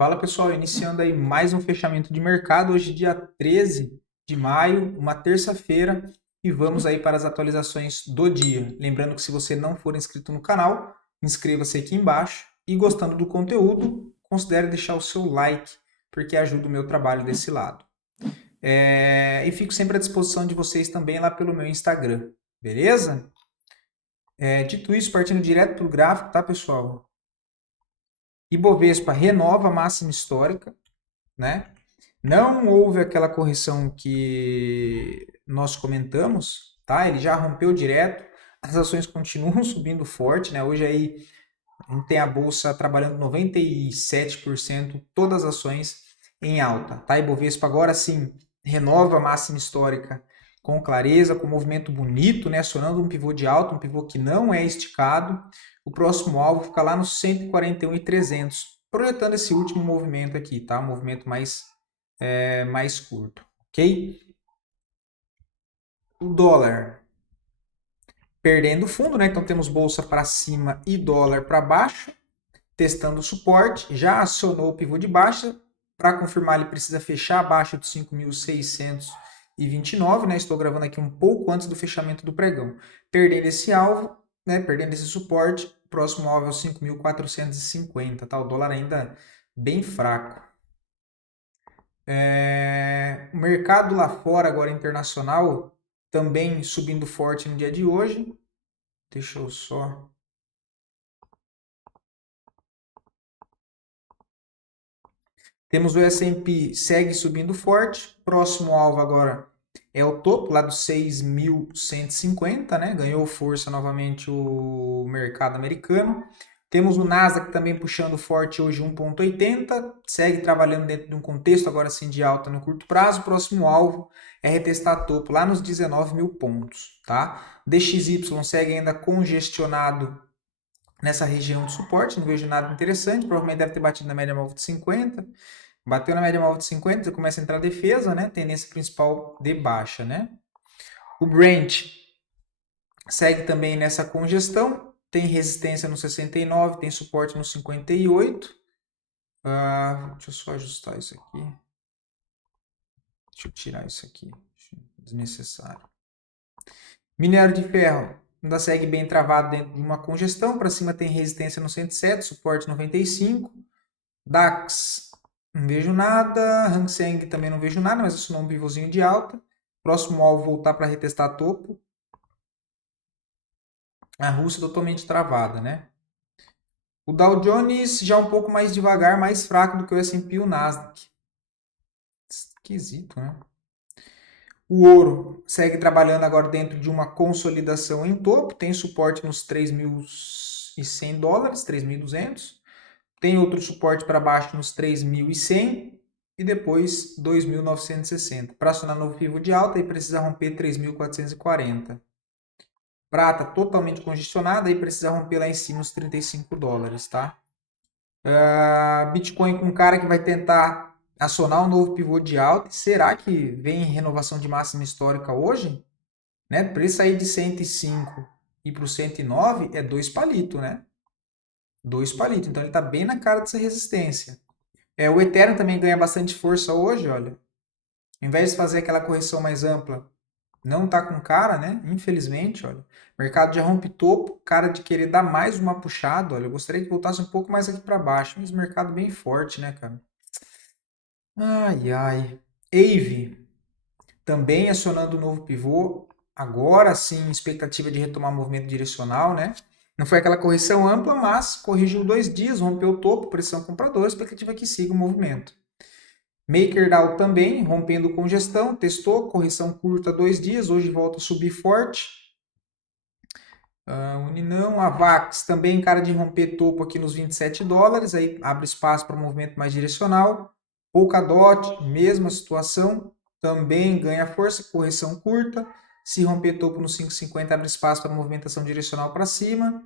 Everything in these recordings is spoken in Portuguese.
Fala pessoal, iniciando aí mais um fechamento de mercado, hoje dia 13 de maio, uma terça-feira, e vamos aí para as atualizações do dia. Lembrando que se você não for inscrito no canal, inscreva-se aqui embaixo e gostando do conteúdo, considere deixar o seu like, porque ajuda o meu trabalho desse lado. E fico sempre à disposição de vocês também lá pelo meu Instagram, beleza? Dito isso, partindo direto para o gráfico, tá pessoal? Ibovespa renova a máxima histórica, né? Não houve aquela correção que nós comentamos, tá? Ele já rompeu direto, as ações continuam subindo forte, né? Hoje aí a gente tem a bolsa trabalhando 97%, todas as ações em alta, tá? Ibovespa agora sim renova a máxima histórica com clareza, com um movimento bonito, né? Acionando um pivô de alta, um pivô que não é esticado. O próximo alvo fica lá nos 141.300, projetando esse último movimento aqui, tá? Um movimento mais curto, ok? O dólar perdendo fundo, né? Então temos bolsa para cima e dólar para baixo, testando o suporte, já acionou o pivô de baixa. Para confirmar, ele precisa fechar abaixo de 5.629, né? Estou gravando aqui um pouco antes do fechamento do pregão. Perdendo esse alvo, né? Perdendo esse suporte, o próximo alvo é o 5.450, tá? O dólar ainda bem fraco. O mercado lá fora, agora internacional, também subindo forte no dia de hoje. Deixa eu só. Temos o S&P segue subindo forte. Próximo alvo agora é o topo, lá dos 6.150, né? Ganhou força novamente o mercado americano. Temos o Nasdaq também puxando forte hoje 1,80. Segue trabalhando dentro de um contexto agora sim de alta no curto prazo. Próximo alvo é retestar topo lá nos 19.000 pontos, tá? DXY segue ainda congestionado nessa região de suporte, não vejo nada interessante, provavelmente deve ter batido na média móvel de 50. Bateu na média móvel de 50, começa a entrar defesa, né? Tendência principal de baixa, né? O Brent segue também nessa congestão, tem resistência no 69, tem suporte no 58. Deixa eu só ajustar isso aqui. Deixa eu tirar isso aqui, desnecessário. Minério de ferro ainda segue bem travado dentro de uma congestão, para cima tem resistência no 107, suporte 95. DAX, não vejo nada. Hang Seng também não vejo nada, mas isso não é um pivôzinho de alta. Próximo alvo voltar para retestar topo. A Rússia totalmente travada, né? O Dow Jones já um pouco mais devagar, mais fraco do que o S&P e o Nasdaq. Esquisito, né? O ouro segue trabalhando agora dentro de uma consolidação em topo, tem suporte nos 3.100 dólares, 3.200. Tem outro suporte para baixo nos 3.100 e depois 2.960. Para acionar novo pivô de alta, aí precisa romper 3.440. Prata totalmente congestionada, aí precisa romper lá em cima os 35 dólares, tá? Bitcoin com cara que vai tentar acionar um novo pivô de alta. Será que vem renovação de máxima histórica hoje? Né? Para ele sair de 105 e para o 109 é dois palitos, né? Dois palitos. Então ele está bem na cara dessa resistência. O Ethereum também ganha bastante força hoje, olha. Ao invés de fazer aquela correção mais ampla, não está com cara, né? Infelizmente, olha. O mercado já rompe topo, cara de querer dar mais uma puxada, olha. Eu gostaria que voltasse um pouco mais aqui para baixo, mas o mercado bem forte, né, cara? Ai, ai. AVE também acionando o novo pivô. Agora sim, expectativa de retomar movimento direcional, né? Não foi aquela correção ampla, mas corrigiu 2 dias, rompeu o topo, pressão compradora, expectativa que siga o movimento. MakerDAO também, rompendo congestão, testou, correção curta 2 dias, hoje volta a subir forte. Uninão, Avax também, cara de romper topo aqui nos 27 dólares, aí abre espaço para um movimento mais direcional. Polkadot, mesma situação, também ganha força, correção curta. Se romper topo no 5,50, abre espaço para movimentação direcional para cima.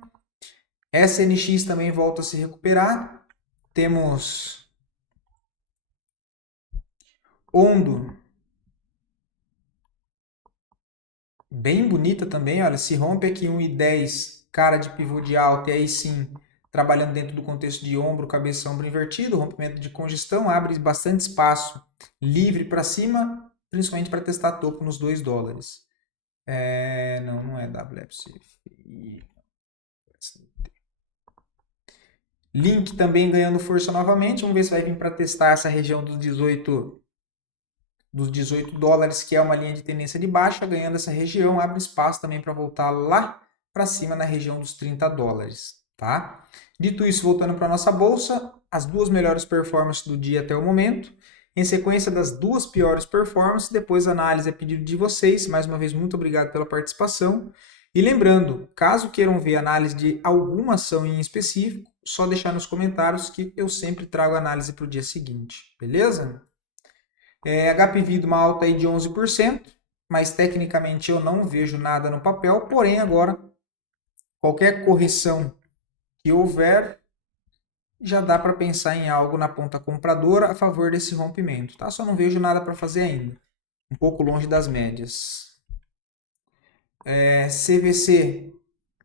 SNX também volta a se recuperar. Temos Ondo, bem bonita também, olha, se rompe aqui 1,10, cara de pivô de alta, e aí sim trabalhando dentro do contexto de ombro, cabeça, ombro invertido, rompimento de congestão, abre bastante espaço livre para cima, principalmente para testar topo nos $2. Não é WFC. Link também ganhando força novamente. Vamos ver se vai vir para testar essa região dos $18, que é uma linha de tendência de baixa. Ganhando essa região, abre espaço também para voltar lá para cima na região dos $30. Tá? Dito isso, voltando para a nossa bolsa, as duas melhores performances do dia até o momento. Em sequência das duas piores performances, depois a análise a pedido de vocês. Mais uma vez, muito obrigado pela participação. E lembrando, caso queiram ver análise de alguma ação em específico, só deixar nos comentários que eu sempre trago análise para o dia seguinte, beleza? HPV de uma alta aí de 11%, mas tecnicamente eu não vejo nada no papel, porém agora qualquer correção que houver, já dá para pensar em algo na ponta compradora a favor desse rompimento, tá? Só não vejo nada para fazer ainda, um pouco longe das médias. CVC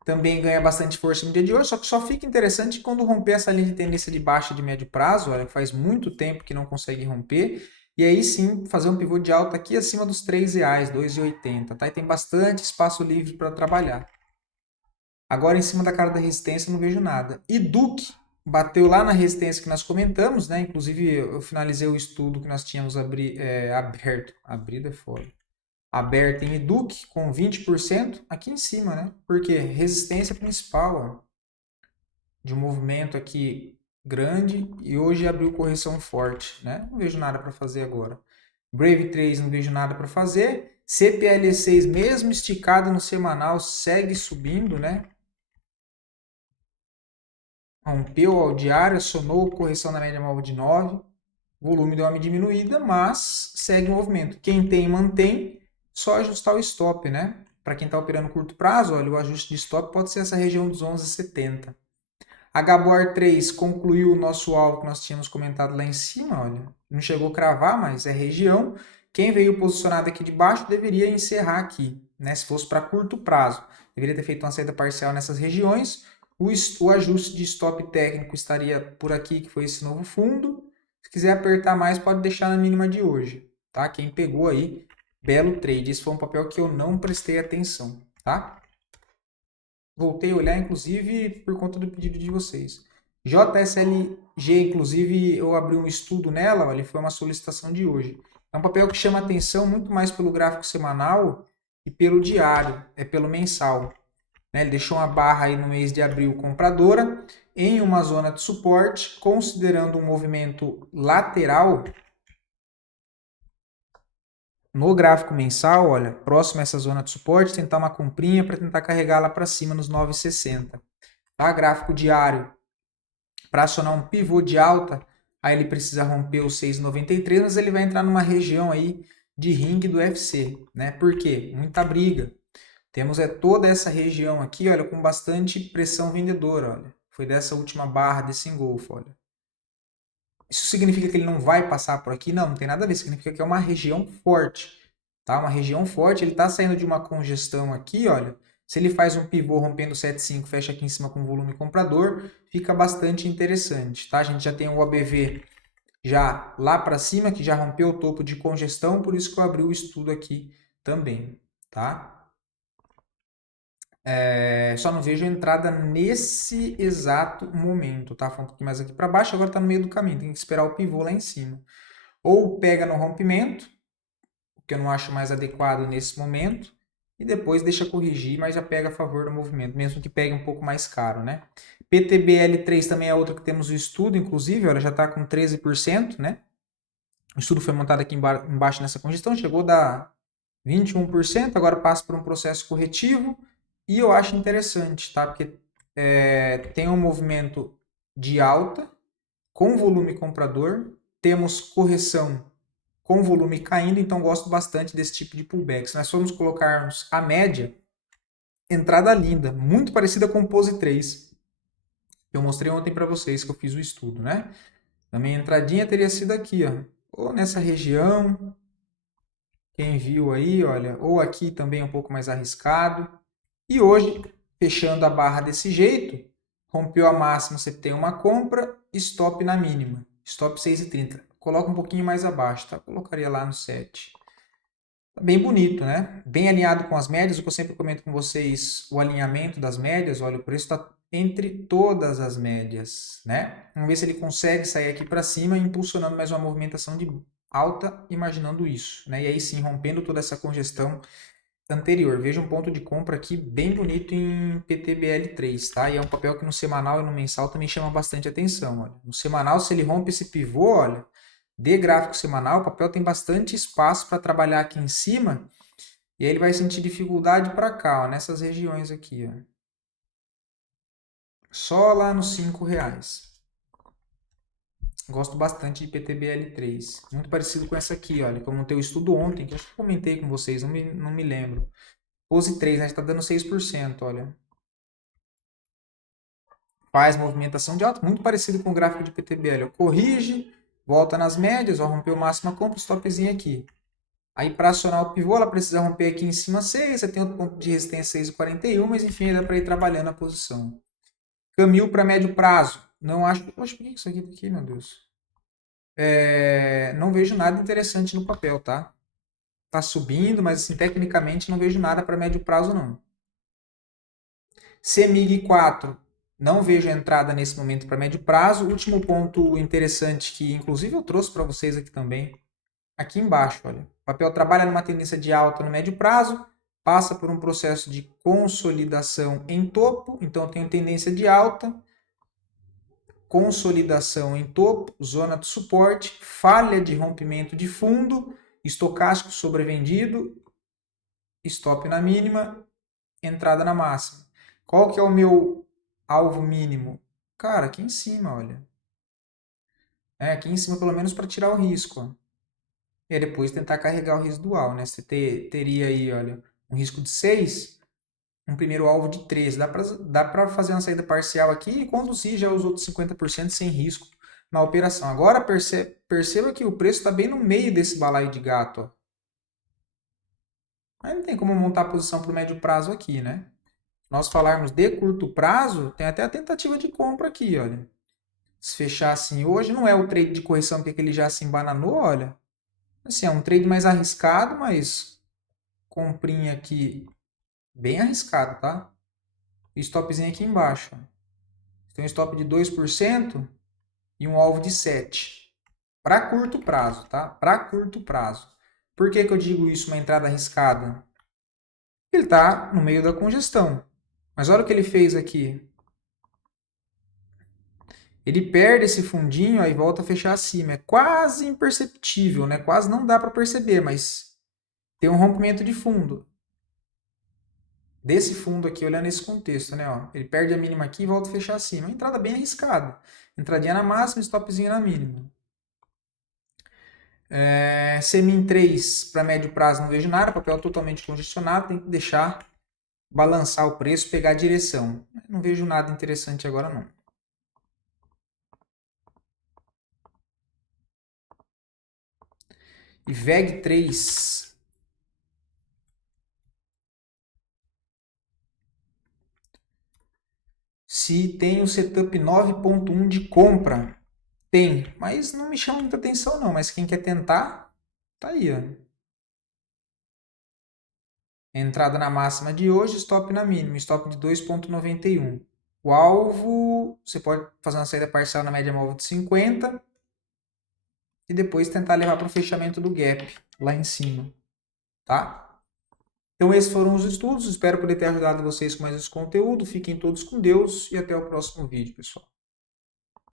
também ganha bastante força no dia de hoje, só que só fica interessante quando romper essa linha de tendência de baixa de médio prazo, olha, faz muito tempo que não consegue romper, e aí sim fazer um pivô de alta aqui acima dos R$3, R$2,80, tá? E tem bastante espaço livre para trabalhar. Agora em cima da cara da resistência não vejo nada. E Duke bateu lá na resistência que nós comentamos, né? Inclusive eu finalizei o estudo que nós tínhamos aberto em Eduque com 20% aqui em cima, né? Porque resistência principal, ó, de um movimento aqui grande e hoje abriu correção forte, né? Não vejo nada para fazer agora. Brave 3 não vejo nada para fazer. CPL6 mesmo esticado no semanal segue subindo, né? Rompeu ao diário, acionou correção na média móvel de 9. O volume deu uma diminuída, mas segue o movimento. Quem tem, mantém. Só ajustar o stop, né? Para quem está operando curto prazo, olha, o ajuste de stop pode ser essa região dos 11,70. HBOR 3 concluiu o nosso alvo que nós tínhamos comentado lá em cima, olha. Não chegou a cravar, mas é região. Quem veio posicionado aqui de baixo deveria encerrar aqui, né? Se fosse para curto prazo. Deveria ter feito uma saída parcial nessas regiões. O ajuste de stop técnico estaria por aqui, que foi esse novo fundo. Se quiser apertar mais, pode deixar na mínima de hoje, tá? Quem pegou aí, belo trade. Esse foi um papel que eu não prestei atenção, tá? Voltei a olhar, inclusive, por conta do pedido de vocês. JSLG, inclusive, eu abri um estudo nela, olha, foi uma solicitação de hoje. É um papel que chama atenção muito mais pelo gráfico semanal e pelo diário, pelo mensal. Né? Ele deixou uma barra aí no mês de abril compradora em uma zona de suporte, considerando um movimento lateral. No gráfico mensal, olha, próximo a essa zona de suporte, tentar uma comprinha para tentar carregar lá para cima nos 9,60. Tá? Gráfico diário, para acionar um pivô de alta, aí ele precisa romper os 6,93, mas ele vai entrar numa região aí de ringue do UFC, né? Por quê? Muita briga. Temos toda essa região aqui, olha, com bastante pressão vendedora, olha. Foi dessa última barra desse engolfo, olha. Isso significa que ele não vai passar por aqui? Não, não tem nada a ver. Significa que é uma região forte, tá? Uma região forte, ele está saindo de uma congestão aqui, olha. Se ele faz um pivô rompendo 7,5, fecha aqui em cima com volume comprador, fica bastante interessante, tá? A gente já tem o ABV já lá para cima, que já rompeu o topo de congestão, por isso que eu abri o estudo aqui também, tá? Só não vejo entrada nesse exato momento, tá? Foi um pouquinho mais aqui para baixo, agora está no meio do caminho, tem que esperar o pivô lá em cima. Ou pega no rompimento, o que eu não acho mais adequado nesse momento, e depois deixa corrigir, mas já pega a favor do movimento, mesmo que pegue um pouco mais caro, né? PTBL3 também é outra que temos o estudo, inclusive, olha, já está com 13%, né? O estudo foi montado aqui embaixo nessa congestão, chegou a dar 21%, agora passa por um processo corretivo, e eu acho interessante, tá? Porque tem um movimento de alta com volume comprador, temos correção com volume caindo, então gosto bastante desse tipo de pullback. Se nós formos colocarmos a média, entrada linda, muito parecida com o Pose 3. Eu mostrei ontem para vocês que eu fiz o estudo, né? Também a entradinha teria sido aqui, ó, ou nessa região, quem viu aí, olha, ou aqui também um pouco mais arriscado. E hoje, fechando a barra desse jeito, rompeu a máxima, você tem uma compra, stop na mínima, stop 6,30. Coloca um pouquinho mais abaixo, tá? Colocaria lá no 7. Bem bonito, né? Bem alinhado com as médias, o que eu sempre comento com vocês, o alinhamento das médias, olha, o preço está entre todas as médias, né? Vamos ver se ele consegue sair aqui para cima, impulsionando mais uma movimentação de alta, imaginando isso, né? E aí sim, rompendo toda essa congestão anterior. Veja um ponto de compra aqui bem bonito em PTBL3, tá? E é um papel que no semanal e no mensal também chama bastante atenção, olha. No semanal, se ele rompe esse pivô, olha, de gráfico semanal, o papel tem bastante espaço para trabalhar aqui em cima, e aí ele vai sentir dificuldade para cá, ó, nessas regiões aqui, ó. Só lá nos R$5. Gosto bastante de PTBL3. Muito parecido com essa aqui, olha, que eu montei o estudo ontem, que eu acho que comentei com vocês, não me lembro. Pose 3, né? Está dando 6%, olha. Faz movimentação de alta, muito parecido com o gráfico de PTBL. Ó. Corrige, volta nas médias, ó, rompeu máxima, compra, stopzinho aqui. Aí para acionar o pivô, ela precisa romper aqui em cima 6, você tem outro ponto de resistência 6,41, mas enfim, dá para ir trabalhando a posição. Caminho para médio prazo. Não acho... Poxa, por que isso aqui tá aqui, meu Deus? Não vejo nada interessante no papel, tá? Tá subindo, mas assim, tecnicamente não vejo nada para médio prazo, não. CEMIG 4, não vejo a entrada nesse momento para médio prazo. Último ponto interessante que, inclusive, eu trouxe para vocês aqui também. Aqui embaixo, olha. O papel trabalha numa tendência de alta no médio prazo, passa por um processo de consolidação em topo, então eu tenho tendência de alta, consolidação em topo, zona de suporte, falha de rompimento de fundo, estocástico sobrevendido, stop na mínima, entrada na máxima. Qual que é o meu alvo mínimo? Cara, aqui em cima, olha. Aqui em cima pelo menos para tirar o risco, ó. E aí depois tentar carregar o residual, né? Você teria aí, olha, um risco de 6, um primeiro alvo de 13. Dá para fazer uma saída parcial aqui e conduzir já os outros 50% sem risco na operação. Agora perceba que o preço está bem no meio desse balaio de gato, ó. Aí não tem como montar a posição para o médio prazo aqui, né? Nós falarmos de curto prazo, tem até a tentativa de compra aqui, olha. Se fechar assim hoje, não é o trade de correção porque ele já se embananou, olha. Assim, é um trade mais arriscado, mas comprinha aqui bem arriscado, tá? E stopzinho aqui embaixo. Tem um stop de 2% e um alvo de 7%. Para curto prazo, tá? Para curto prazo. Por que que eu digo isso, uma entrada arriscada? Ele está no meio da congestão. Mas olha o que ele fez aqui. Ele perde esse fundinho, aí volta a fechar acima. É quase imperceptível, né? Quase não dá para perceber, mas tem um rompimento de fundo. Desse fundo aqui, olhando esse contexto, né? Ó, ele perde a mínima aqui e volta a fechar acima. Uma entrada bem arriscada. Entradinha na máxima, stopzinho na mínima. CMIN 3 para médio prazo não vejo nada, papel totalmente congestionado, tem que deixar balançar o preço, pegar a direção. Não vejo nada interessante agora não. E VEG 3. Se tem o setup 9.1 de compra, tem, mas não me chama muita atenção não, mas quem quer tentar, tá aí, ó. Entrada na máxima de hoje, stop na mínima, stop de 2,91. O alvo, você pode fazer uma saída parcial na média móvel de 50 e depois tentar levar para o fechamento do gap lá em cima, tá? Então esses foram os estudos, espero poder ter ajudado vocês com mais esse conteúdo. Fiquem todos com Deus e até o próximo vídeo, pessoal.